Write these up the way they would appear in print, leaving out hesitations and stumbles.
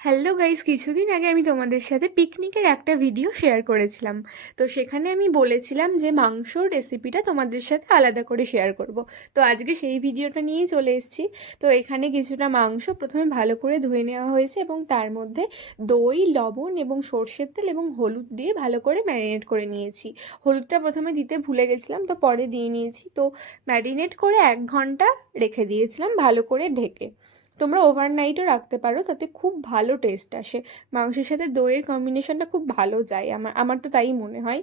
Hello guys, কিছুদিন আগে আমি তোমাদের সাথে পিকনিকের একটা ভিডিও শেয়ার করেছিলাম। তো সেখানে আমি বলেছিলাম যে মাংসর রেসিপিটা তোমাদের সাথে আলাদা করে শেয়ার করব। তো আজকে সেই ভিডিওটা নিয়েই চলে এসেছি। তো এখানে কিছুটা মাংস প্রথমে ভালো করে ধুয়ে নেওয়া হয়েছে এবং তার মধ্যে দই, লবণ এবং সর্ষের তেল এবং হলুদ দিয়ে ভালো করে ম্যারিনেট করে নিয়েছি। হলুদটা প্রথমে দিতে ভুলে গেছিলাম, তো পরে দিয়ে নিয়েছি। তো ম্যারিনেট করে 1 ঘন্টা রেখে দিয়েছিলাম ভালো করে ঢেকে। তোমরা ওভারনাইটও রাখতে পারো, তাতে খুব ভালো টেস্ট আসে। মাংসের সাথে দইয়ের কম্বিনেশনটা খুব ভালো যায়, আমার আমার তো তাই মনে হয়।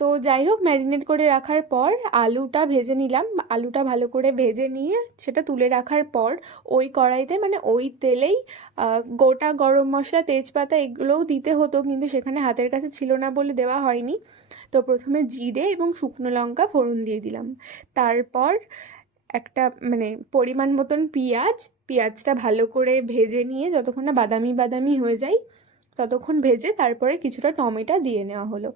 তো যাই হোক, ম্যারিনেট করে রাখার পর আলুটা ভেজে নিলাম। আলুটা ভালো করে ভেজে নিয়ে সেটা তুলে রাখার পর ওই কড়াইতে, মানে ওই তেলেই গোটা গরম মশলা, তেজপাতা এগুলোও দিতে হতো, কিন্তু সেখানে হাতের কাছে ছিল না বলে দেওয়া হয়নি। তো প্রথমে জিরে এবং শুকনো লঙ্কা ফোড়ন দিয়ে দিলাম। তারপর একটা পরিমাণ মতন পেঁয়াজটা ভালো করে ভেজে নিয়ে যতক্ষণ না বাদামি বাদামি হয়ে যায় ততক্ষণ ভেজে তারপরে কিছুটা টমেটো দিয়ে নেওয়া হলো।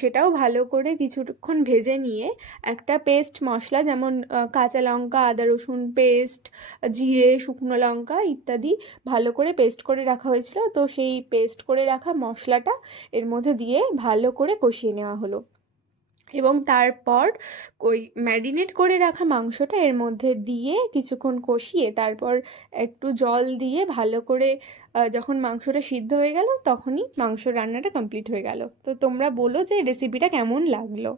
সেটাও ভালো করে কিছুক্ষণ ভেজে নিয়ে একটা পেস্ট মশলা, যেমন কাঁচা লঙ্কা, আদা রসুন পেস্ট, জিরে, শুকনো লঙ্কা ইত্যাদি ভালো করে পেস্ট করে রাখা হয়েছিল, তো সেই পেস্ট করে রাখা মশলাটা এর মধ্যে দিয়ে ভালো করে কষিয়ে নেওয়া হলো। এবং তারপর ওই ম্যারিনেট করে রাখা মাংসটা এর মধ্যে দিয়ে কিছুক্ষণ কষিয়ে তারপর একটু জল দিয়ে ভালো করে যখন মাংসটা সিদ্ধ হয়ে গেল তখনই মাংস রান্নাটা কমপ্লিট হয়ে গেল। তো তোমরা বলো যে রেসিপিটা কেমন লাগলো।